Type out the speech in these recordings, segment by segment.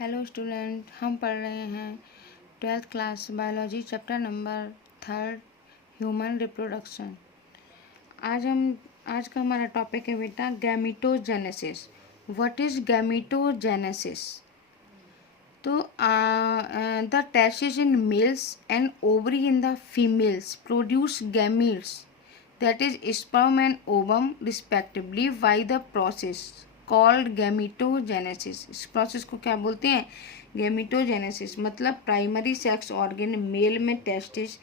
Hello student, हम पढ़ रहे हैं 12th class biology chapter number 3 human reproduction. आज का हमारा टॉपिक है बेटा गैमीटोजेनेसिस। What is gametogenesis? तो the testis in males and ovary in the females produce gametes, that is sperm and ovum respectively by the process called gametogenesis। इस process को क्या बोलते हैं? गैमीटोजेनेसिस। मतलब प्राइमरी सेक्स ऑर्गन मेल में टेस्टिस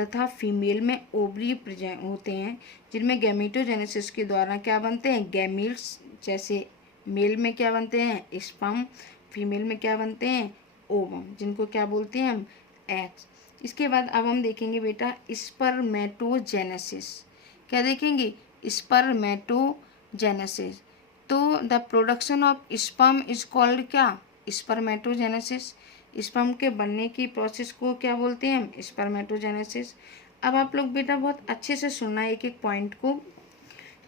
तथा female में ओवरी प्रेजेंट होते हैं, जिनमें गैमीटोजेनेसिस के द्वारा क्या बनते हैं? गैमीट्स। जैसे मेल में क्या बनते हैं? स्पर्म। फीमेल में क्या बनते हैं? ओवम, जिनको क्या बोलते हैं हम? एग्स। इसके बाद अब हम देखेंगे बेटा स्पर्मेटोजेनेसिस। क्या देखेंगे? स्पर्मेटोजेनेसिस। तो the production of sperm is called क्या? स्पर्मेटोजेनेसिस। स्पर्म के बनने की प्रोसेस को क्या बोलते हैं हम? स्पर्मेटोजेनेसिस। अब आप लोग बेटा बहुत अच्छे से सुनना एक एक पॉइंट को,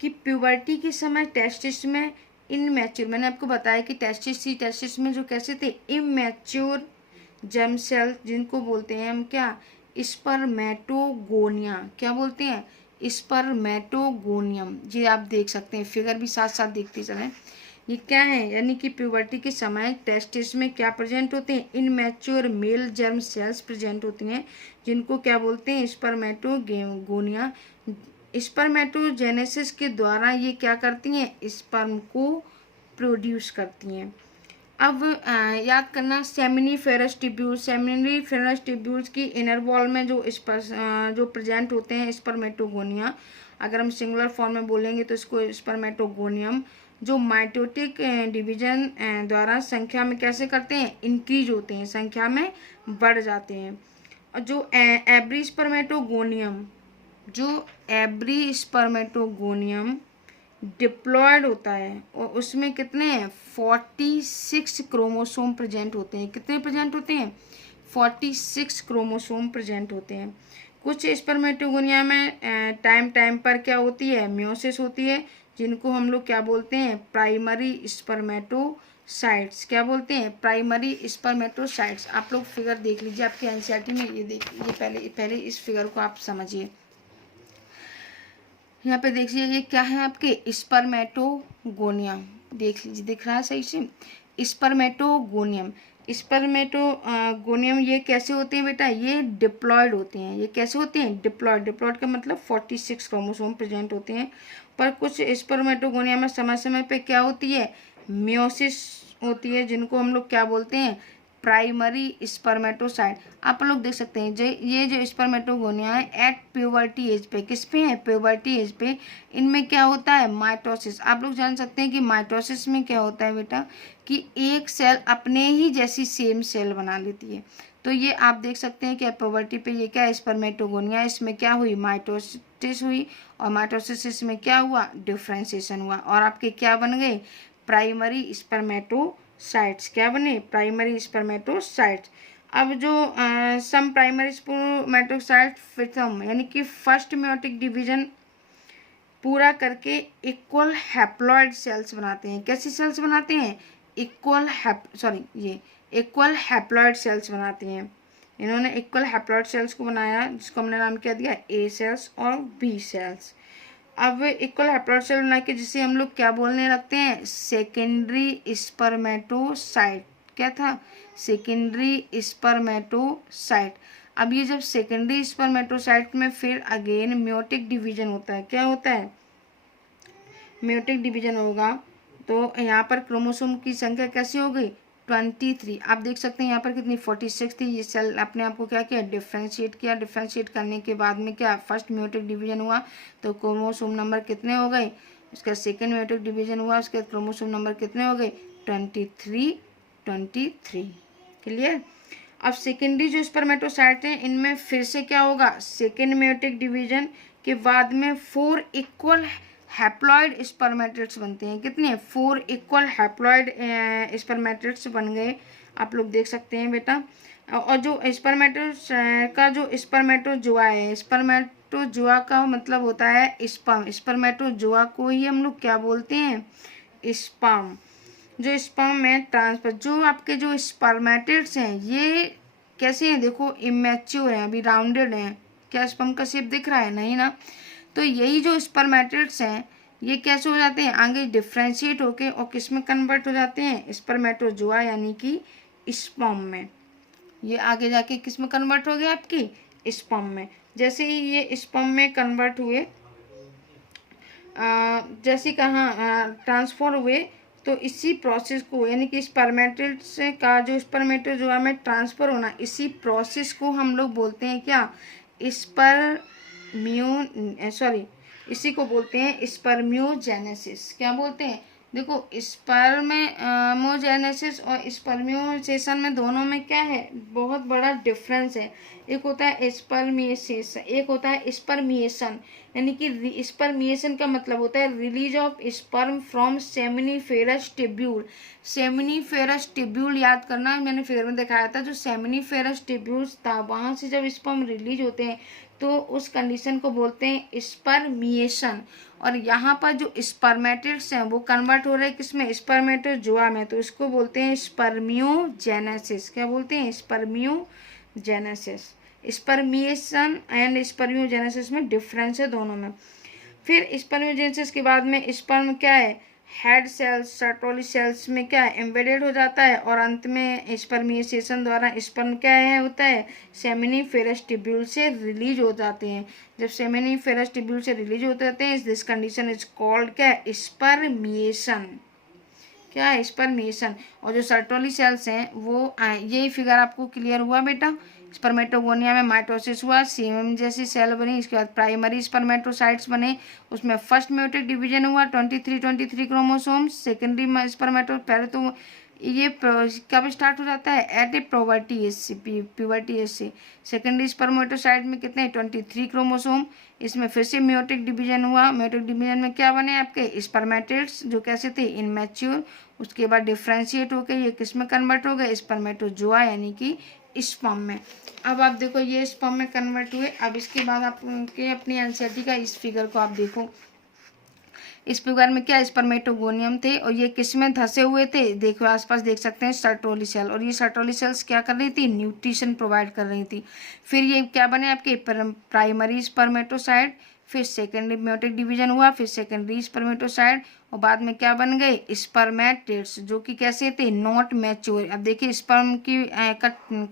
कि प्यूबर्टी के समय टेस्टिस में इनमैच्योर, मैंने आपको बताया कि टेस्टिस में जो कैसे थे? इमैच्योर जर्म सेल, जिनको बोलते हैं हम क्या? स्पर्मेटोगोनिया। क्या बोलते हैं? स्पर्मेटोगोनियम। ये आप देख सकते हैं, फिगर भी साथ साथ देखते चलें। ये क्या है? यानी कि प्यूबर्टी के समय टेस्टिस में क्या प्रेजेंट होते हैं? इनमैच्योर मेल जर्म सेल्स प्रेजेंट होती हैं, जिनको क्या बोलते हैं? स्पर्मेटोगोनिया। स्पर्मेटोजेनेसिस के द्वारा ये क्या करती हैं? स्पर्म को प्रोड्यूस करती हैं। अब याद करना सेमिनिफेरस ट्यूब्यूल्स की इनर वॉल में जो प्रेजेंट होते हैं स्पर्मेटोगोनिया। अगर हम सिंगुलर फॉर्म में बोलेंगे तो इसको स्पर्मेटोगोनियम, जो माइटोटिक डिवीजन द्वारा संख्या में कैसे करते हैं? इंक्रीज होते हैं, संख्या में बढ़ जाते हैं। और जो एब्री स्पर्मेटोगोनियम डिप्लॉयड होता है, और उसमें कितने हैं? 46 क्रोमोसोम प्रेजेंट होते हैं। कितने प्रेजेंट होते हैं? 46 क्रोमोसोम प्रेजेंट होते हैं। कुछ स्पर्मेटोगोनिया में टाइम पर क्या होती है? मियोसिस होती है, जिनको हम लोग क्या बोलते हैं? Primary spermatocytes. क्या बोलते हैं? Primary spermatocytes. आप लोग फिगर देख लीजिए आपके एनसीईआरटी में, ये देख लीजिए। पहले इस फिगर को आप समझिए। यहाँ पे देखिए ये क्या है? आपके स्पर्मेटोगोनियम। देख लीजिए, दिख रहा है सही से? स्पर्मेटोगोनियम ये कैसे होते हैं बेटा? ये डिप्लॉयड होते हैं। ये कैसे होते हैं? डिप्लॉयड का मतलब 46 क्रोमोसोम प्रेजेंट होते हैं। पर कुछ स्पर्मेटोगोनियम में समय समय पे क्या होती है? मियोसिस होती है, जिनको हम लोग क्या बोलते हैं? Primary spermatocyte. आप लोग देख सकते हैं ये जो स्पर्मेटोगोनिया है एट प्यूबर्टी एज पे, किस पे है? प्यूबर्टी एज पे। इनमें क्या होता है? माइटोसिस। आप लोग जान सकते हैं कि माइटोसिस में क्या होता है बेटा? कि एक सेल अपने ही जैसी सेम सेल बना लेती है। तो ये आप देख सकते हैं कि प्यूबर्टी पे ये क्या है? स्पर्मेटोगोनिया। इसमें क्या हुई? माइटोसिस हुई, और माइटोसिस में क्या हुआ? डिफ्रेंशिएशन हुआ, और आपके क्या बन गए? Primary spermatocytes. क्या बने? Primary spermatocytes. अब जो सम प्राइमरी स्पर्मेटोसाइट प्रथम यानी कि फर्स्ट मेयोटिक डिवीजन पूरा करके इक्वल हैप्लॉइड सेल्स बनाते हैं। कैसी सेल्स बनाते हैं? इक्वल हैप्लॉइड सेल्स बनाते हैं। इन्होंने इक्वल हैप्लॉइड सेल्स को बनाया, जिसको हमने नाम क्या दिया? ए सेल्स और बी सेल्स। अब इक्वल हैप्लॉइड सेल बना के जिसे हम लोग क्या बोलने लगते हैं? Secondary spermatocyte. क्या था? Secondary spermatocyte. अब ये जब सेकेंडरी स्पर्मेटोसाइट में फिर अगेन मेयोटिक डिवीजन होता है। क्या होता है? मेयोटिक डिवीजन होगा, तो यहाँ पर क्रोमोसोम की संख्या कैसी हो गई? 23। आप देख सकते हैं यहाँ पर कितनी? 46 थी। ये सेल अपने आप को क्या किया? डिफ्रेंशिएट किया। डिफ्रेंशिएट करने के बाद में क्या? फर्स्ट मेयोटिक डिवीजन हुआ, तो क्रोमोसोम नंबर कितने हो गए? उसका सेकेंड मेयोटिक डिवीजन हुआ, उसके बाद क्रोमोसोम नंबर कितने हो गए? 23। क्लियर? अब सेकेंडरी जो स्पर्मेटोसाइट हैं, इनमें फिर से क्या होगा? सेकेंड मेयोटिक डिवीजन के बाद में 4 इक्वल हैप्लॉइड स्पर्मेटिड्स बनते हैं। कितने? 4 इक्वल हैप्लॉइड स्पर्मेटिड्स बन गए। आप लोग देख सकते हैं बेटा। और जो स्पर्मेटिड्स का जो स्पर्मेटोजोआ है, स्पर्मेटोजोआ का मतलब होता है स्पर्म। स्पर्मेटोजोआ को ही हम लोग क्या बोलते हैं? स्पर्म। जो स्पर्म में ट्रांसफर, जो आपके जो स्पर्मेटिड्स हैं ये कैसे हैं, देखो इमेच्योर हैं, अभी राउंडेड हैं। क्या स्पर्म का शेप दिख रहा है, नहीं ना। तो यही जो स्पर्मेटिड्स हैं ये कैसे हो जाते हैं, आगे डिफ्रेंशिएट होके और किस में कन्वर्ट हो जाते हैं, स्पर्मेटोजोआ यानी कि स्पर्म में। ये आगे जाके किस में कन्वर्ट हो गया, आपकी स्पर्म में। जैसे ही ये स्पर्म में कन्वर्ट हुए, जैसे कहाँ ट्रांसफर हुए, तो इसी प्रोसेस को यानी कि स्पर्मेटिड्स का जो स्पर्मेटोजोआ में ट्रांसफर होना, इसी प्रोसेस को हम लोग बोलते हैं क्या, इसी को बोलते हैं स्पर्मियोजेनेसिस। क्या बोलते हैं, देखो स्पर्मोजेनेसिस और स्पर्मियोसेशन में दोनों में क्या है, बहुत बड़ा डिफरेंस है। एक होता है स्पर्मिएशन, एक होता है स्पर्मिएशन। यानी कि स्पर्मिएशन का मतलब होता है release of sperm from seminiferous tubule. Seminiferous tubule याद करना, मैंने फिगर में दिखाया था, जो सेमिनिफेरस टिब्यूल्स था वहां से जब स्पर्म रिलीज होते हैं तो उस कंडीशन को बोलते हैं स्पर्मिएशन। और यहाँ पर जो स्पर्मेटिड्स हैं वो कन्वर्ट हो रहे हैं किसमें, स्पर्मेटोजोआ में, तो इसको बोलते हैं स्पर्मियोजेनेसिस। क्या बोलते हैं, स्पर्मियोजेनेसिस। स्पर्मिएशन एंड स्पर्मियोजेनेसिस में डिफरेंस है दोनों में। फिर स्पर्मियोजेनेसिस के बाद में स्पर्म क्या है, हेड सेल्स सर्टोली सेल्स में क्या है, एम्बेडेड हो जाता है, और अंत में स्पर्मिएशन द्वारा स्पर्म क्या है होता है, सेमिनिफेरस टिब्यूल से रिलीज हो जाते हैं। जब सेमिनिफेरस टिब्यूल से रिलीज हो जाते हैं, दिस कंडीशन इज कॉल्ड क्या है, स्पर्मिएशन। क्या है, स्पर्मिएशन। और जो सर्टोली सेल्स हैं वो यही फिगर आपको क्लियर हुआ बेटा। स्पर्मेटोगोनिया में माइटोसिस हुआ, सीमेन जैसी सेल बनी, इसके बाद प्राइमरी स्पर्मेटोसाइट्स बने, उसमें फर्स्ट म्यूटेट डिवीजन हुआ 23 क्रोमोसोम्स। सेकेंडरी स्पर्मेटो, पहले तो ये कब स्टार्ट हो जाता है, एट ए प्यूबर्टी एज से, प्यूबर्टी एज से। सेकेंडरी स्पर्मेटोसाइट में कितने 23 क्रोमोसोम। इसमें फिर से म्यूटेक डिवीजन हुआ, म्यूटेक डिवीजन में क्या बने आपके स्पर्मेटिड्स, जो कैसे थे, इनमैच्योर। उसके बाद डिफ्रेंशिएट होकर ये किस में कन्वर्ट हो गए, स्पर्मेटोजोआ यानी कि स्पर्म में। अब आप देखो ये स्पर्म में कन्वर्ट हुए। अब इसके बाद आपके अपनी एनसीईआरटी का इस फिगर को आप देखो। इस फिगर में क्या स्पर्मेटोगोनियम थे और ये किस में धसे हुए थे, देखो आसपास देख सकते हैं सर्टोली सेल, और ये सर्टोली सेल्स क्या कर रही थी, न्यूट्रिशन प्रोवाइड कर रही थी। फिर ये क्या बने आपके प्राइमरी स्पर्मेटोसाइट, फिर सेकेंडरी म्यूटेक डिवीजन हुआ, फिर सेकेंडरी स्पर्मेटोसाइट, और बाद में क्या बन गए, स्पर्मेटिड्स, जो कि कैसे थे, नॉट मैच्योर। अब देखिए स्पर्म की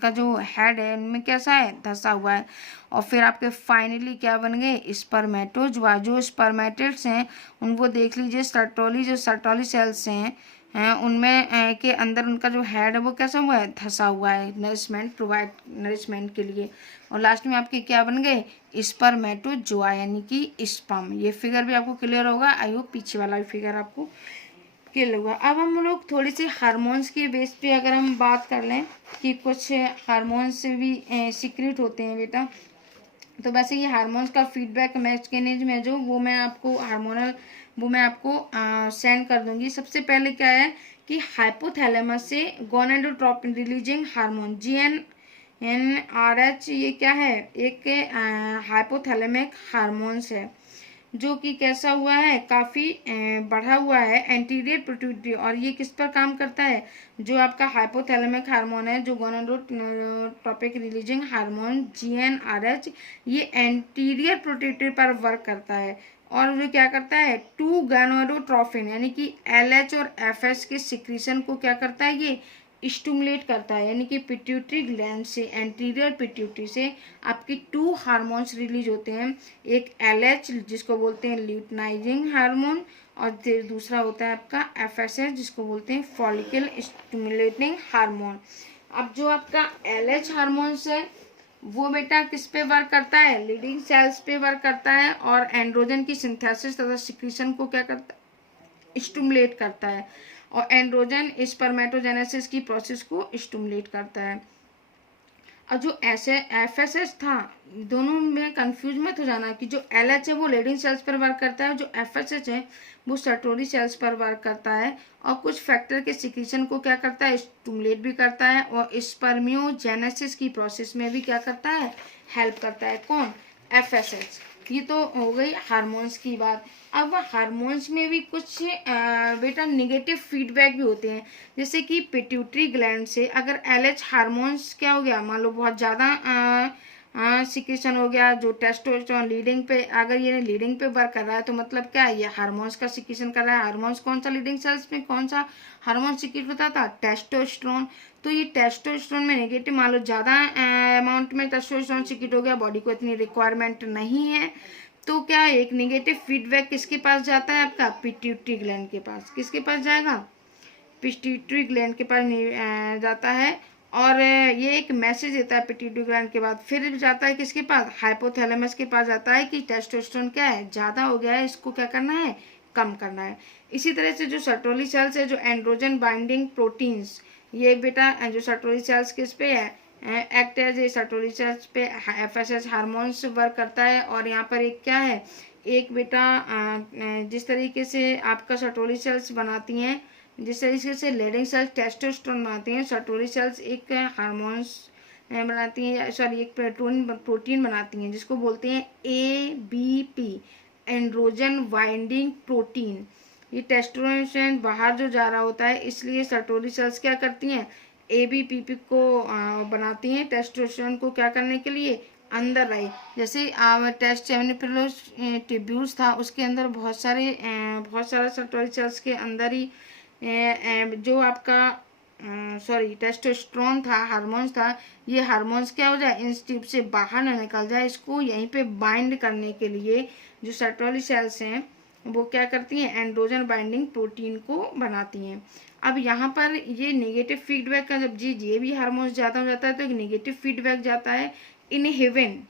का जो हेड है उनमें कैसा है, धसा हुआ है। और फिर आपके फाइनली क्या बन गए, स्पर्मेटोजोआ। जो स्पर्मेटिड्स हैं उनको देख लीजिए, जो सर्टोली सेल्स हैं उनमें के अंदर उनका जो हेड है वो कैसा हुआ है, धसा हुआ है, नरिशमेंट के लिए। और लास्ट में आपके क्या बन गए, स्पर्मेटोजोआ यानी कि स्पर्म। ये फिगर भी आपको क्लियर होगा, आई होप पीछे वाला भी फिगर आपको क्लियर होगा। अब हम लोग थोड़ी सी हार्मोन्स के बेस पे अगर हम बात कर लें कि कुछ हार्मोन्स भी सीक्रेट होते हैं बेटा, तो वैसे ये हार्मोन्स का फीडबैक मैकेनिज्म है जो वो मैं आपको सेंड कर दूंगी। सबसे पहले क्या है कि हाइपोथैलेमस से गोनाडोट्रोपिन रिलीजिंग हार्मोन GnRH, ये क्या है, एक हाइपोथैलेमिक हार्मोन्स है जो कि कैसा हुआ है, काफ़ी बढ़ा हुआ है, एंटीरियर पिट्यूटरी। और ये किस पर काम करता है, जो आपका हाइपोथैलेमिक हार्मोन है, जो गोनाडोट्रोपिक रिलीजिंग हार्मोन GnRH, ये एंटीरियर पिट्यूटरी पर वर्क करता है। और जो क्या करता है, 2 गोनाडोट्रोपिन यानी कि LH और FS के सिक्रीशन को क्या करता है, ये स्टिमुलेट करता है। यानी कि पिट्यूटरी ग्लैंड से, एंटीरियर पिट्यूटरी से आपकी 2 हार्मोन्स रिलीज होते हैं, एक LH जिसको बोलते हैं ल्यूटिनाइजिंग हार्मोन, और दूसरा होता है आपका FSH जिसको बोलते हैं फॉलिकल स्टिमुलेटिंग हार्मोन। अब जो आपका LH हार्मोन्स है वो बेटा किस पे वर्क करता है, लीडिंग सेल्स पे वर्क करता है, और एंड्रोजन की सिंथेसिस तथा सिक्रीशन को क्या करता है, स्टिमुलेट करता है। और एंड्रोजन स्पर्मेटोजेनेसिस की प्रोसेस को स्टिमुलेट करता है। और जो ऐसे FSH था, दोनों में कंफ्यूज मत हो जाना कि जो LH है वो लीडिंग सेल्स पर वर्क करता है, जो FSH है वो सर्टोरी सेल्स पर वर्क करता है, और कुछ फैक्टर के सिक्रीशन को क्या करता है, स्टिमुलेट भी करता है, और स्पर्मियोजेनेसिस की प्रोसेस में भी क्या करता है, हेल्प करता है। कौन, FSH। ये तो हो गई हार्मोन्स की बात। अब हार्मोन्स में भी कुछ बेटा निगेटिव फीडबैक भी होते हैं, जैसे कि पिट्यूटरी ग्लैंड से अगर एलएच हार्मोन्स क्या हो गया, मान लो बहुत ज़्यादा सिक्रेशन हो गया, जो टेस्टोस्टेरोन लीडिंग पे, अगर ये लीडिंग पे वर्क कर रहा है तो मतलब क्या है, ये हार्मोन्स का सिक्रेशन कर रहा है। हार्मोन्स कौन सा लीडिंग सेल्स में कौन सा हार्मोन सिक्रेट होता था, टेस्टोस्टेरोन। तो ये टेस्टोस्टेरोन में नेगेटिव, मान लो ज़्यादा अमाउंट में टेस्टोस्टेरोन सिक्रेट हो गया, बॉडी को इतनी रिक्वायरमेंट नहीं है, तो क्या एक नेगेटिव फीडबैक किसके पास जाता है, आपका पिट्यूटरी ग्लैंड के पास। किसके पास जाएगा, पिट्यूटरी ग्लैंड के पास जाता है, और ये एक मैसेज देता है पिट्यूटरी ग्लैंड के बाद, फिर जाता है किसके पास, हाइपोथैलेमस के पास जाता है कि टेस्टोस्टेरोन क्या है, ज़्यादा हो गया है, इसको क्या करना है, कम करना है। इसी तरह से जो सर्टोली सेल्स है, जो एंड्रोजन बाइंडिंग प्रोटीन्स, ये बेटा जो सर्टोली सेल्स किस पे है, act as a Sertoli cells पे एफएसएच हार्मोन्स वर्क करता है। और यहाँ पर एक क्या है, एक बेटा जिस तरीके से आपका सर्टोली सेल्स बनाती हैं, जिस तरीके से लेडिंग सेल्स टेस्टोस्टेरोन बनाती हैं, सर्टोली सेल्स एक हार्मोन्स बनाती हैं, सॉरी एक प्रोटीन बनाती हैं जिसको बोलते हैं ABP, एंड्रोजन बाइंडिंग प्रोटीन। ये टेस्टोस्टेरोन बाहर जो जा रहा होता है, इसलिए सर्टोली सेल्स क्या करती हैं, ABP को बनाती हैं टेस्टोस्टेरोन को क्या करने के लिए, अंदर आई। जैसे टेस्ट सेमिनिफेरस ट्यूब्यूल्स था, उसके अंदर बहुत सारा सर्टोली सेल्स के अंदर ही जो आपका सॉरी टेस्टोस्टेरोन था, हार्मोन्स था, ये हार्मोन्स क्या हो जाए, इन ट्यूब से बाहर ना निकल जाए, इसको यहीं पे बाइंड करने के लिए जो सर्टोली सेल्स हैं वो क्या करती हैं, एंड्रोजन बाइंडिंग प्रोटीन को बनाती हैं। अब यहाँ पर ये नेगेटिव फीडबैक का जब ये भी हार्मोन्स ज़्यादा हो जाता है तो एक नेगेटिव फीडबैक जाता है इनहिबिन।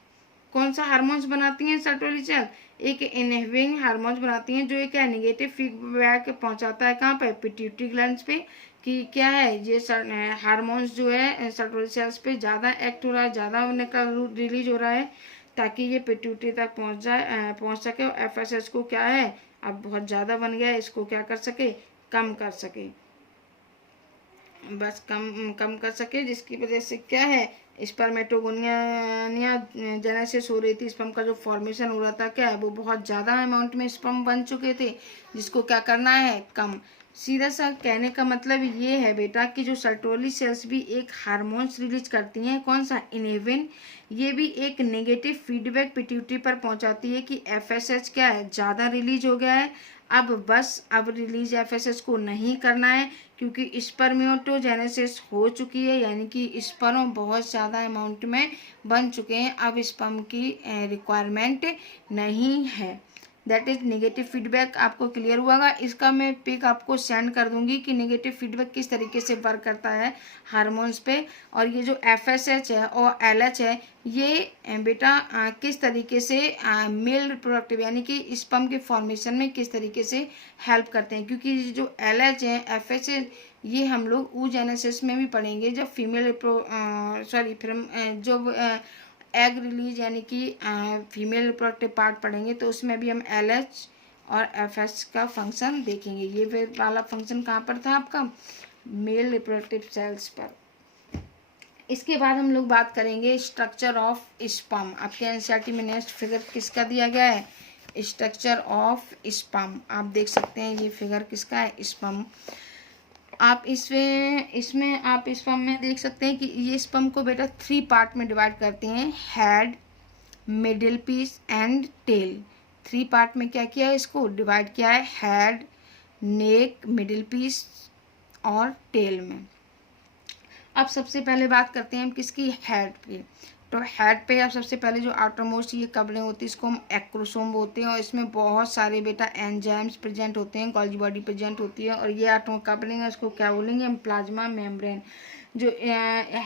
कौन सा हार्मोन्स बनाती हैं सर्टोली सेल, एक इनहिबिंग हार्मोन्स बनाती हैं, जो एक नेगेटिव फीडबैक पहुंचाता है कहाँ पे, पिट्यूटरी ग्लैंड्स पे, कि क्या है ये हार्मोन्स जो है सर्टोली सेल्स पे ज़्यादा एक्ट हो रहा है, ज़्यादा रिलीज हो रहा है, ताकि ये पिट्यूटरी तक पहुंच सके, और एफएसएच को क्या है, अब बहुत ज़्यादा बन गया है, इसको क्या कर सके, कम कर सके, बस कम कर सके, जिसकी वजह से क्या है, स्पर्मेटोगोनिया जेनेसिस हो रही थी, स्पर्म का जो फॉर्मेशन हो रहा था क्या है, वो बहुत ज़्यादा अमाउंट में स्पर्म बन चुके थे, जिसको क्या करना है, कम। सीधा सा कहने का मतलब ये है बेटा कि जो सर्टोली सेल्स भी एक हार्मोन्स रिलीज करती हैं, कौन सा, इनहिबिन, ये भी एक नेगेटिव फीडबैक पिट्यूटरी पर पहुंचाती है कि एफएसएच क्या है, ज़्यादा रिलीज हो गया है, अब रिलीज एफएसएच को नहीं करना है, क्योंकि स्पर्मियोटोजेनेसिस हो चुकी है, यानी कि स्पर्म बहुत ज़्यादा अमाउंट में बन चुके हैं, अब स्पर्म की रिक्वायरमेंट नहीं है। That is negative feedback. आपको क्लियर हुआ, इसका मैं पिक आपको सेंड कर दूंगी कि नेगेटिव फीडबैक किस तरीके से वर्क करता है हार्मोन्स पे, और ये जो एफएसएच है और एलएच है, ये बेटा किस तरीके से मेल रिप्रोडक्टिव यानी कि स्पर्म के फॉर्मेशन में किस तरीके से हेल्प करते हैं, क्योंकि जो एलएच है, एफएसएच, ये हम लोग oogenesis में भी पढ़ेंगे, जब फीमेल जो एग रिलीज यानी कि फीमेल रिप्रोडक्टिव पार्ट पढ़ेंगे, तो उसमें भी हम एलएच और एफएस का फंक्शन देखेंगे। ये फिर वाला फंक्शन कहाँ पर था आपका, मेल रिप्रोडक्टिव सेल्स पर। इसके बाद हम लोग बात करेंगे स्ट्रक्चर ऑफ स्पर्म। आपके एनसीईआरटी में नेक्स्ट फिगर किसका दिया गया है, स्ट्रक्चर ऑफ स्पर्म। आप देख सकते हैं ये फिगर किसका है, स्पर्म। आप इसमें आप स्पर्म में देख सकते हैं कि ये स्पर्म को बेटा 3 पार्ट में डिवाइड करते हैं, head, middle piece and tail. 3 part में क्या किया है, इसको डिवाइड किया है, हेड, नेक, मिडिल पीस और टेल में। अब सबसे पहले बात करते हैं हम किसकी, हेड पे। तो हेड पे अब सबसे पहले जो आउटर मोस्ट ये कवरिंग होती है, इसको हम एक्रोसोम बोलते हैं, और इसमें बहुत सारे बेटा एंजाइम्स प्रेजेंट होते हैं, गोल्गी बॉडी प्रेजेंट होती है, और ये आउटर कवरिंग है, इसको क्या बोलेंगे हम, प्लाज्मा मेम्ब्रेन। जो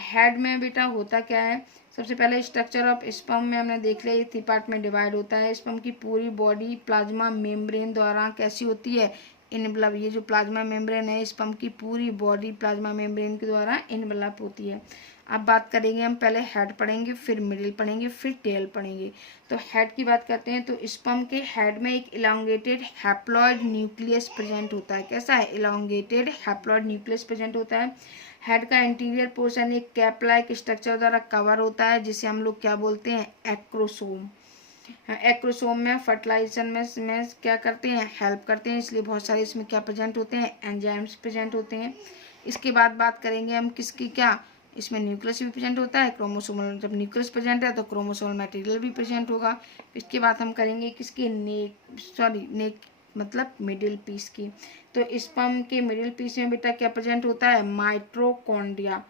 हेड में बेटा होता क्या है, सबसे पहले स्ट्रक्चर ऑफ स्पर्म में हमने देख लिया, ये 3 पार्ट में डिवाइड होता है। स्पर्म की पूरी बॉडी प्लाज्मा मेम्ब्रेन द्वारा कैसी होती है, इनवलप। ये जो प्लाज्मा मेम्ब्रेन है, स्पर्म की पूरी बॉडी प्लाज्मा मेम्ब्रेन के द्वारा इनवलप होती है। अब बात करेंगे हम, पहले हेड पढ़ेंगे, फिर मिडिल पढ़ेंगे, फिर टेल पढ़ेंगे। तो हेड की बात करते हैं, तो स्पर्म के हेड में एक इलांगेटेड हैप्लॉइड न्यूक्लियस प्रेजेंट होता है। कैसा है, इलांगेटेड हैप्लॉइड न्यूक्लियस प्रेजेंट होता है। हेड का इंटीरियर पोर्शन एक कैप लाइक स्ट्रक्चर द्वारा कवर होता है, जिसे हम लोग क्या बोलते हैं, एक्रोसोम। एक्रोसोम में फर्टिलाइजेशन में क्या करते हैं, हेल्प करते हैं, इसलिए बहुत सारे इसमें क्या प्रेजेंट होते हैं, एंजाइम्स प्रेजेंट होते हैं। इसके बाद बात करेंगे हम किसकी, क्या इसमें न्यूक्लियस भी प्रेजेंट होता है, क्रोमोसोमल, जब न्यूक्लियस प्रेजेंट है तो क्रोमोसोमल मटेरियल भी प्रेजेंट होगा। इसके बाद हम करेंगे किसकी, नेक मतलब मिडिल पीस की। तो स्पर्म के मिडिल पीस में बेटा क्या प्रेजेंट होता है, माइटोकॉन्ड्रिया।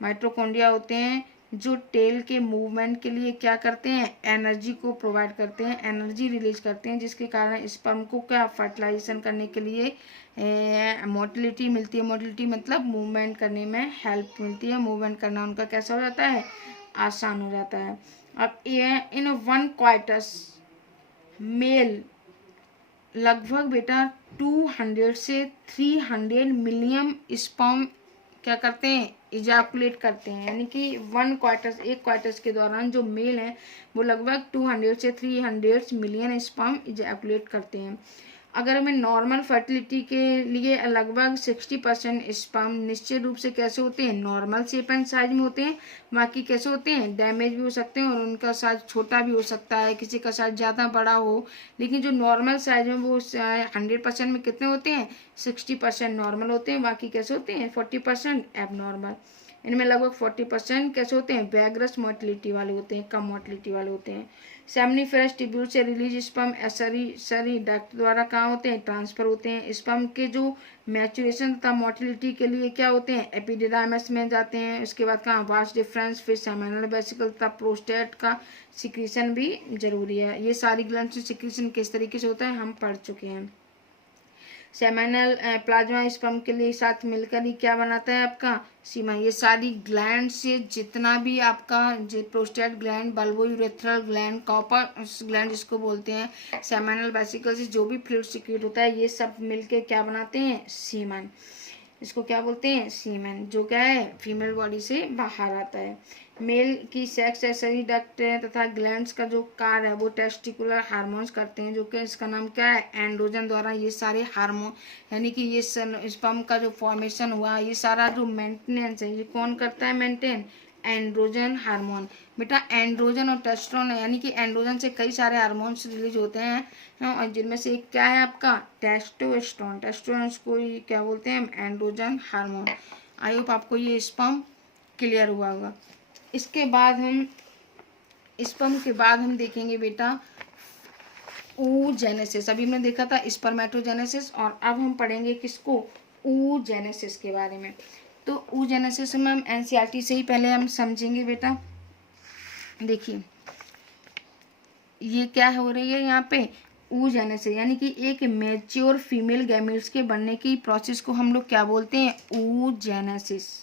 माइटोकॉन्ड्रिया होते हैं जो टेल के मूवमेंट के लिए क्या करते हैं, एनर्जी को प्रोवाइड करते हैं, एनर्जी रिलीज करते हैं, जिसके कारण स्पर्म को क्या फर्टिलाइजेशन करने के लिए मोटिलिटी मिलती है। मोटिलिटी मतलब मूवमेंट करने में हेल्प मिलती है, मूवमेंट करना उनका कैसा हो जाता है, आसान हो जाता है। अब इन वन क्वार्टस मेल लगभग बेटा 200 से 300 मिलियन स्पर्म क्या करते हैं, इजैकुलेट करते हैं, यानी कि एक क्वार्टर्स के दौरान जो मेल हैं वो लगभग 200 से 300 मिलियन स्पर्म इजैकुलेट करते हैं। अगर हमें नॉर्मल फर्टिलिटी के लिए लगभग 60% स्पर्म निश्चित रूप से कैसे होते हैं, नॉर्मल शेप एंड साइज में होते हैं, बाकी कैसे होते हैं, डैमेज भी हो सकते हैं और उनका साइज छोटा भी हो सकता है, किसी का साइज ज़्यादा बड़ा हो, लेकिन जो नॉर्मल साइज में वो 100% में कितने होते हैं, 60% नॉर्मल होते हैं, बाकी कैसे होते हैं 40% एबनॉर्मल। इनमें लगभग 40% कैसे होते हैं, वैगरस मोटिलिटी वाले होते हैं, कम मोटिलिटी वाले होते हैं। सेमनीफेरस ट्यूब्यूल से रिलीज स्पर्म सरी डक्ट द्वारा कहाँ होते हैं, ट्रांसफर होते हैं। स्पर्म के जो मैचुरेशन तथा मोटिलिटी के लिए क्या होते हैं, एपिडिडाइमस में जाते हैं। उसके बाद कहाँ, वास्ट डिफरेंस, फिर सेमिनल वेसिकल तथा प्रोस्टेट का सिक्रीशन भी जरूरी है। ये सारी ग्लैंड से सिक्रीशन किस तरीके से होता है हम पढ़ चुके हैं। सेमिनल प्लाज्मा स्पर्म के लिए साथ मिलकर ही क्या बनाता है आपका, सीमा। ये सारी ग्लैंड से जितना भी आपका prostate gland, bulbourethral gland, copper gland जिसको बोलते हैं, सेमिनल वेसिकल से जो भी फ्लूइड सिक्रीट होता है, ये सब मिलके क्या बनाते हैं, सीमन। इसको क्या बोलते हैं, सीमेन, जो क्या है फीमेल बॉडी से बाहर आता है। मेल की सेक्स एक्सरी डक्ट तथा ग्लैंड्स का जो कार्य है वो टेस्टिकुलर हार्मोन्स करते हैं, जो कि इसका नाम क्या है, एंड्रोजन द्वारा ये सारे हार्मोन, यानी कि ये स्पर्म का जो फॉर्मेशन हुआ, ये सारा जो मेंटेनेंस है, ये कौन करता है मेंटेन, एंड्रोजन हार्मोन। बेटा एंड्रोजन और टेस्टोस्टेरोन है, यानी कि एंड्रोजन से कई सारे हार्मोन्स रिलीज होते हैं और जिनमें से एक क्या है आपका, टेस्टोस्टेरोन। टेस्टोस्टेरोन को क्या बोलते हैं हम, एंड्रोजन हार्मोन। आई होप आपको ये स्पर्म क्लियर हुआ होगा। इसके बाद हम स्पर्म के बाद हम देखेंगे बेटा oogenesis। अभी हमने देखा था स्पर्मेटोजेनेसिस और अब हम पढ़ेंगे किसको, oogenesis के बारे में। तो oogenesis में हम एनसीईआरटी से ही पहले हम समझेंगे बेटा। देखिए ये क्या हो रही है यहाँ पे, oogenesis, यानी कि एक मैच्योर फीमेल गैमेट्स के बनने की प्रोसेस को हम लोग क्या बोलते हैं, oogenesis।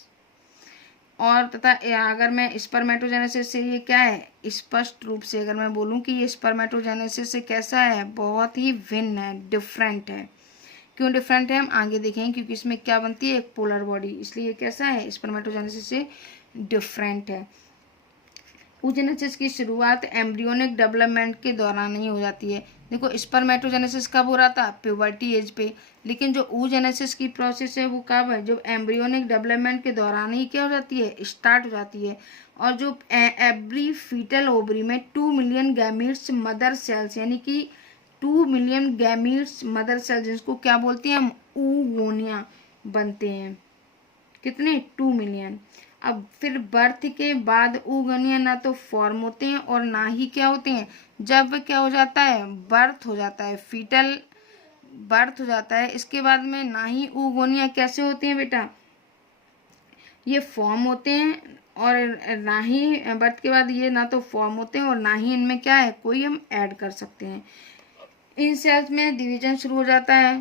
और तथा अगर मैं स्पर्मेटोजेनेसिस से ये क्या है, स्पष्ट रूप से अगर मैं बोलूँ कि ये स्पर्मेटोजेनेसिस से कैसा है, बहुत ही भिन्न है, डिफरेंट है। क्यों डिफरेंट है हम आगे देखेंगे, क्योंकि इसमें क्या बनती है, एक पोलर बॉडी, इसलिए कैसा है, स्पर्मेटोजेनेसिस से डिफरेंट है। oogenesis की शुरुआत एम्ब्रियोनिक डेवलपमेंट के दौरान ही हो जाती है। देखो स्पर्मेटोजेनेसिस कब हो रहा था, प्यूबर्टी एज पे, लेकिन जो oogenesis की प्रोसेस है वो कब है, जब एम्ब्रियोनिक डेवलपमेंट के दौरान ही क्या हो जाती है, स्टार्ट हो जाती है। और जो एवरी फीटल ओवरी में 2 मिलियन गैमीट्स मदर सेल्स, यानी कि 2 मिलियन गैमीट्स मदर सेल्स, जिसको क्या बोलते हैं हम, oogonia बनते हैं। कितने, 2 मिलियन। अब फिर बर्थ के बाद oogonia ना तो फॉर्म होते हैं और ना ही क्या होते हैं, जब क्या हो जाता है, बर्थ हो जाता है, फीटल बर्थ हो जाता है, इसके बाद में ना ही oogonia कैसे होते हैं बेटा, ये फॉर्म होते हैं, और ना ही बर्थ के बाद ये ना तो फॉर्म होते हैं और ना ही इनमें क्या है, कोई हम ऐड कर सकते हैं। इन सेल्स में डिवीजन शुरू हो जाता है।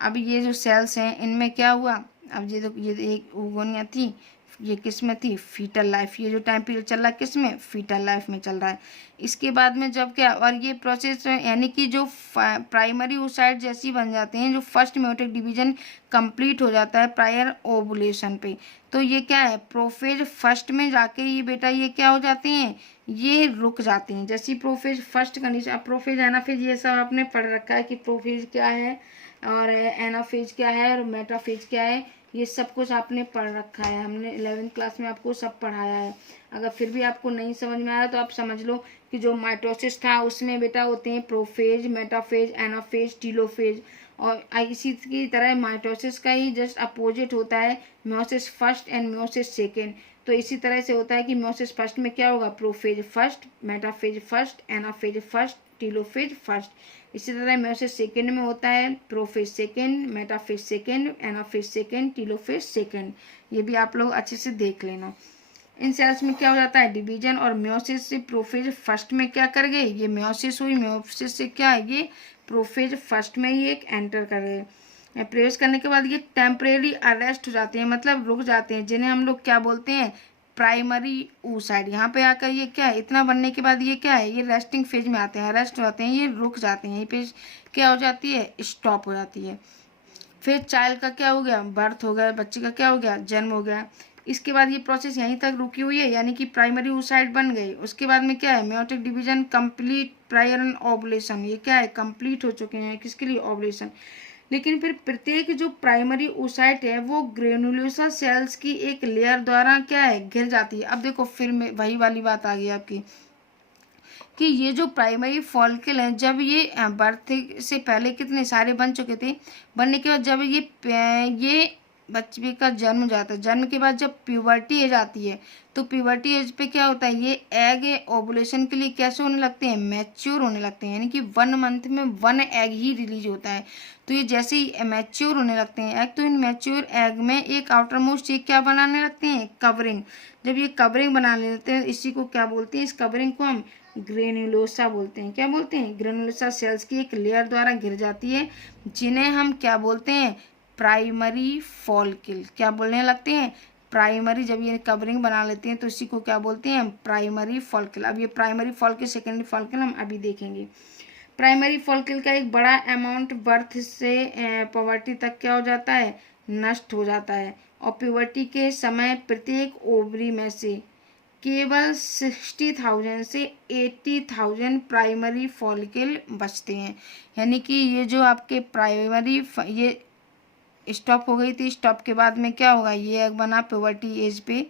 अब ये जो सेल्स हैं इनमें क्या हुआ, अब ये एक oogonia थी, ये किस में थी, फीटल लाइफ। ये जो टाइम पीरियड चल रहा है किस में, फीटल लाइफ में चल रहा है। इसके बाद में जब क्या, और ये प्रोसेस यानी कि जो प्राइमरी oocyte जैसी बन जाते हैं, जो फर्स्ट मेयोटिक डिवीजन कंप्लीट हो जाता है प्रायर ओवुलेशन पे, तो ये क्या है, प्रोफेज फर्स्ट में जाके ये बेटा ये क्या हो जाते हैं, ये रुक जाते हैं। जैसी प्रोफेज फर्स्ट कंडीशन, अब प्रोफेज एनाफेज ये सब आपने पढ़ रखा है कि प्रोफेज क्या है और एनाफेज क्या है और मेटाफेज क्या है, ये सब कुछ आपने पढ़ रखा है, हमने 11th क्लास में आपको सब पढ़ाया है। अगर फिर भी आपको नहीं समझ में आया तो आप समझ लो कि जो माइटोसिस था उसमें बेटा होते हैं प्रोफेज, मेटाफेज, एनाफेज, टीलोफेज। और इसी की तरह माइटोसिस का ही जस्ट अपोजिट होता है meiosis first and meiosis second. तो इसी तरह से होता है कि मियोसिस फर्स्ट में क्या होगा, prophase first, metaphase first, anaphase first, telophase first. इसी तरह मियोसिस सेकेंड में होता है prophase second, metaphase second, anaphase second, telophase second. ये भी आप लोग अच्छे से देख लेना। इन सेल्स में क्या हो जाता है, डिवीजन। और मियोसिस से प्रोफेज फर्स्ट में क्या कर गए, ये मियोसिस हुई, मियोसिस से क्या है, ये प्रोफेज फर्स्ट में ही एक एंटर कर गए। प्रवेश करने के बाद ये टेम्परेरी अरेस्ट हो जाते हैं, मतलब रुक जाते हैं, जिन्हें हम लोग क्या बोलते हैं, प्राइमरी oocyte। यहाँ पे आकर ये क्या है, इतना बनने के बाद ये क्या है, ये रेस्टिंग फेज में आते हैं, रेस्ट हो जाते हैं, ये रुक जाते हैं, ये पे क्या हो जाती है, स्टॉप हो जाती है। फिर चाइल्ड का क्या हो गया, बर्थ हो गया, बच्चे का क्या हो गया, जन्म हो गया। इसके बाद ये प्रोसेस यहीं तक रुकी हुई है, यानी कि प्राइमरी oocyte बन गई। उसके बाद में क्या है, meiotic division complete prior an ovulation. ये क्या है, कंप्लीट हो चुके हैं, किसके लिए, ओवुलेशन। लेकिन फिर प्रत्येक जो प्राइमरी oocyte है वो ग्रेनुलोसा सेल्स की एक लेयर द्वारा क्या है, घिर जाती है। अब देखो फिर वही वाली बात आ गई आपकी कि ये जो प्राइमरी फॉलिकल है, जब ये बर्थ से पहले कितने सारे बन चुके थे, बनने के बाद जब ये बच्चे का जन्म जाता है, जन्म के बाद जब प्यूबर्टी एज आती है, तो प्यूबर्टी एज पे क्या होता है, ये एग ओवुलेशन के लिए कैसे होने लगते हैं, मैच्योर होने लगते हैं, यानी कि 1 मंथ में 1 एग ही रिलीज होता है। तो ये जैसे ही मैच्योर होने लगते हैं एग, तो इन मैच्योर एग में एक आउटर मोस्ट ये क्या बनाने लगते हैं, कवरिंग। जब ये कवरिंग बना लेते हैं, इसी को क्या बोलते हैं, इस कवरिंग को हम ग्रेनुलोसा बोलते हैं। क्या बोलते हैं, ग्रेनुलोसा सेल्स की एक लेयर द्वारा घिर जाती है, जिन्हें हम क्या बोलते हैं, प्राइमरी फॉलिकल। क्या बोलने लगते हैं, प्राइमरी। जब ये कवरिंग बना लेते हैं तो इसी को क्या बोलते हैं, प्राइमरी फॉलिकल। अब ये प्राइमरी फॉलिकल, सेकेंडरी फॉलिकल हम अभी देखेंगे। प्राइमरी फॉलिकल का एक बड़ा अमाउंट बर्थ से पुबर्टी तक क्या हो जाता है, नष्ट हो जाता है। और प्यूबर्टी के समय प्रत्येक ओवरी में से केवल 60,000 से 80,000 प्राइमरी फॉलिकल बचते हैं। यानी कि ये जो आपके प्राइमरी ये स्टॉप हो गई थी, स्टॉप के बाद में क्या होगा, ये एक बना प्यूबर्टी एज पे।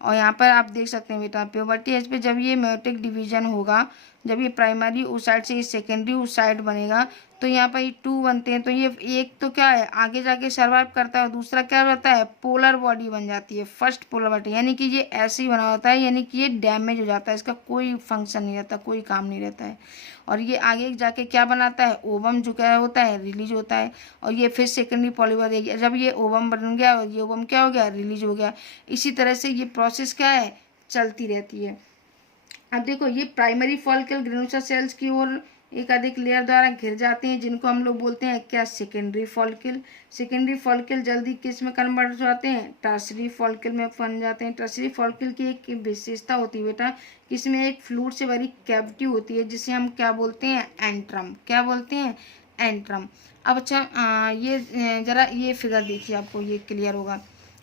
और यहाँ पर आप देख सकते हैं बेटा, प्यूबर्टी एज पे जब ये मेयोटिक डिवीजन होगा, जब ये प्राइमरी oocyte से ये सेकेंडरी oocyte बनेगा, तो यहाँ पर ये 2 बनते हैं। तो ये एक तो क्या है, आगे जाके सर्वाइव करता है, और दूसरा क्या रहता है, पोलर बॉडी बन जाती है, फर्स्ट पोलर बॉडी। यानी कि ये ऐसे ही बना होता है, यानी कि ये डैमेज हो जाता है, इसका कोई फंक्शन नहीं रहता, कोई काम नहीं रहता है। और ये आगे जाके क्या बनाता है, ओवम जो क्या होता है, रिलीज होता है। और ये फिर सेकेंडरी पॉलीवर देगी, जब ये ओवम बन गया और ये ओवम क्या हो गया, रिलीज हो गया। इसी तरह से ये प्रोसेस क्या है, चलती रहती है। अब देखो ये प्राइमरी फॉलिकल ग्रेनुलोसा सेल्स की ओर एक अधिक लेयर द्वारा घिर जाते हैं, जिनको हम लोग बोलते हैं क्या, सेकेंडरी फॉलिकल। सेकेंडरी फॉलिकल जल्दी किस में कन्वर्ट हो जाते हैं, टर्सरी फॉलिकल में बन जाते हैं। टर्सरी फॉलिकल की एक विशेषता होती है बेटा, इसमें एक फ्लूइड से भरी कैविटी होती है, जिसे हम क्या बोलते हैं, एंट्रम। क्या बोलते हैं, एंट्रम। अब अच्छा ये जरा ये फिगर देखिए, आपको ये क्लियर होगा।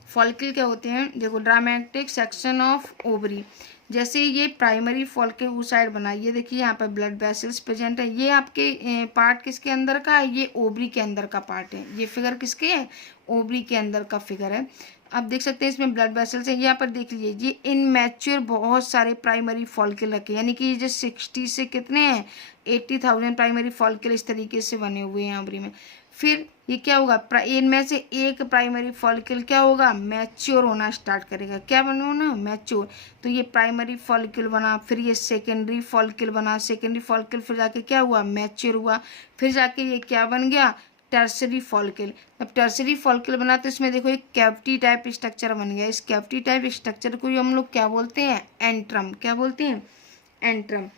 फॉलिकल क्या होते हैं, देखो ड्रामेटिक सेक्शन ऑफ ओवरी। जैसे ये प्राइमरी फॉलिकल oocyte बना, ये देखिए यहाँ पर ब्लड वेसल्स प्रेजेंट है। ये आपके पार्ट किसके अंदर का है, ये ओवरी के अंदर का पार्ट है। ये फिगर किसके है, ओवरी के अंदर का फिगर है। आप देख सकते हैं इसमें ब्लड वेसल्स है। यहाँ पर देख लीजिए ये इनमैच्योर बहुत सारे प्राइमरी फॉलिकल रखे, यानी कि ये जो 60 से कितने हैं, 80,000 प्राइमरी फॉलिकल इस तरीके से बने हुए हैं ओवरी में। फिर ये क्या होगा, इनमें से एक प्राइमरी फॉलिकल क्या होगा, मैच्योर होना स्टार्ट करेगा। क्या बना होना, मैच्योर। तो ये प्राइमरी फॉलिकल बना, फिर ये सेकेंडरी फॉलिकल बना, सेकेंडरी फॉलिकल फिर जाके क्या हुआ, मैच्योर हुआ, फिर जाके ये क्या बन गया, टर्सरी फॉलिकल। अब टर्सरी फॉलिकल बना तो इसमें देखो एक कैविटी टाइप स्ट्रक्चर बन गया। इस कैविटी टाइप स्ट्रक्चर को हम लोग क्या बोलते हैं, एंट्रम। क्या बोलते हैं, एंट्रम।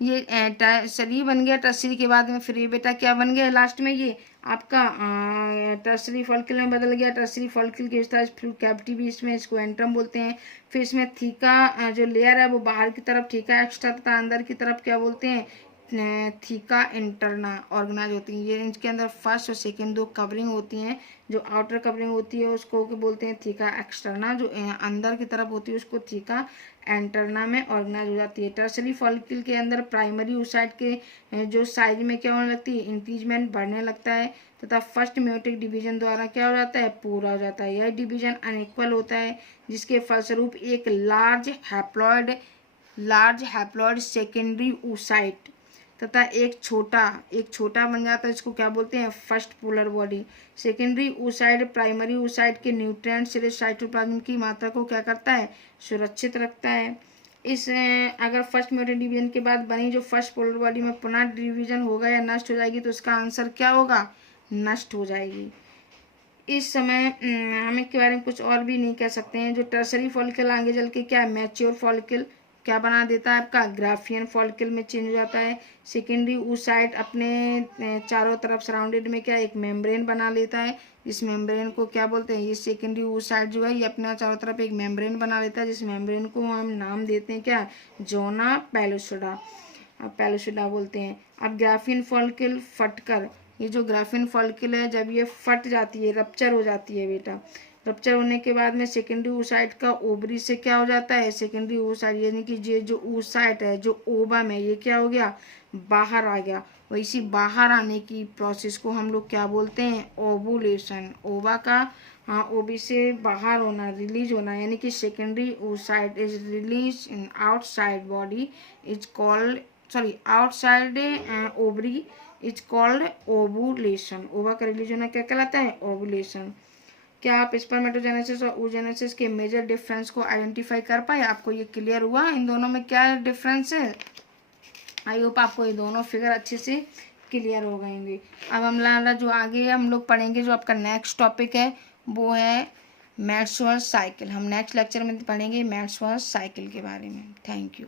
ये टर्सरी बन गया। टर्सरी के बाद में फिर ये बेटा क्या बन गया, लास्ट में ये आपका टर्सरी फॉलिकल में बदल गया। टर्सरी फॉलिकल की विस्तार फिर कैविटी भी, इसमें इसको एंट्रम बोलते हैं। फिर इसमें थीका जो लेयर है वो बाहर की तरफ थीका एक्स्ट्रा तथा अंदर की तरफ क्या बोलते हैं, थीका इंटरना ऑर्गेनाइज होती हैं। ये इनके अंदर फर्स्ट और सेकंड दो कवरिंग होती हैं। जो आउटर कवरिंग होती है उसको क्या बोलते हैं, थीका एक्सटर्ना। जो अंदर की तरफ होती है उसको थीका एंटरना में ऑर्गेनाइज हो जाती है। टर्सरी फॉलिकल के अंदर प्राइमरी oocyte के जो साइज में क्या होने लगती है, इंक्रीजमेंट बढ़ने लगता है तथा फर्स्ट म्योटिक डिवीजन द्वारा क्या हो जाता है, पूरा हो जाता है। यह डिवीजन अनइक्वल होता है जिसके फलस्वरूप एक लार्ज हैप्लॉइड सेकेंडरी oocyte तथा एक छोटा बन जाता है, इसको क्या बोलते हैं, first polar body. Secondary oocyte primary oocyte के न्यूट्रिएंट्स से साइटोप्लाज्म की मात्रा को क्या करता है, सुरक्षित रखता है। इस अगर फर्स्ट म्योटिक डिवीजन के बाद बनी जो फर्स्ट पोलर बॉडी में पुनः डिवीजन होगा या नष्ट हो जाएगी, तो इसका आंसर क्या होगा, नष्ट हो जाएगी। इस समय हम इसके बारे में कुछ और भी नहीं कह सकते हैं। जो टर्सरी फॉलिकल आगे चल के क्या है, मैच्योर फॉलिकल क्या बना देता है, आपका ग्राफियन फॉलिकल में चेंज हो जाता है। सेकेंडरी oocyte अपने चारों तरफ सराउंडेड में क्या एक मेम्ब्रेन बना लेता है। इस मेम्ब्रेन को क्या बोलते हैं, ये सेकेंडरी oocyte जो है ये अपने चारों तरफ एक मेम्ब्रेन बना लेता है, जिस मेम्ब्रेन को हम नाम देते हैं क्या, जोना पैलोसिडा बोलते हैं। अब ग्राफियन फॉलिकल फटकर, ये जो ग्राफियन फॉलिकल है जब ये फट जाती है, रप्चर हो जाती है बेटा, रप्चर होने के बाद में सेकेंडरी oocyte का ओवरी से क्या हो जाता है, सेकेंडरी oocyte यानी कि ये जो oocyte है जो ओवम है ये क्या हो गया, बाहर आ गया। वैसी बाहर आने की प्रोसेस को हम लोग क्या बोलते हैं, ओवुलेशन। ओवा का ओवी से बाहर होना, रिलीज होना, यानी कि secondary oocyte is release in outside body is called outside ovary is called ovulation. ओवा का रिलीज होना क्या कहलाता है, ओवुलेशन। क्या आप स्पर्मेटोजेनेसिस और oogenesis के मेजर डिफरेंस को आइडेंटिफाई कर पाए, आपको ये क्लियर हुआ इन दोनों में क्या डिफरेंस है। आई होप आपको ये दोनों फिगर अच्छे से क्लियर हो गएंगे। अब हम जो आगे हम लोग पढ़ेंगे, जो आपका नेक्स्ट टॉपिक है वो है मैक्सवेल साइकिल। हम नेक्स्ट लेक्चर में पढ़ेंगे मैक्सवेल साइकिल के बारे में। Thank you.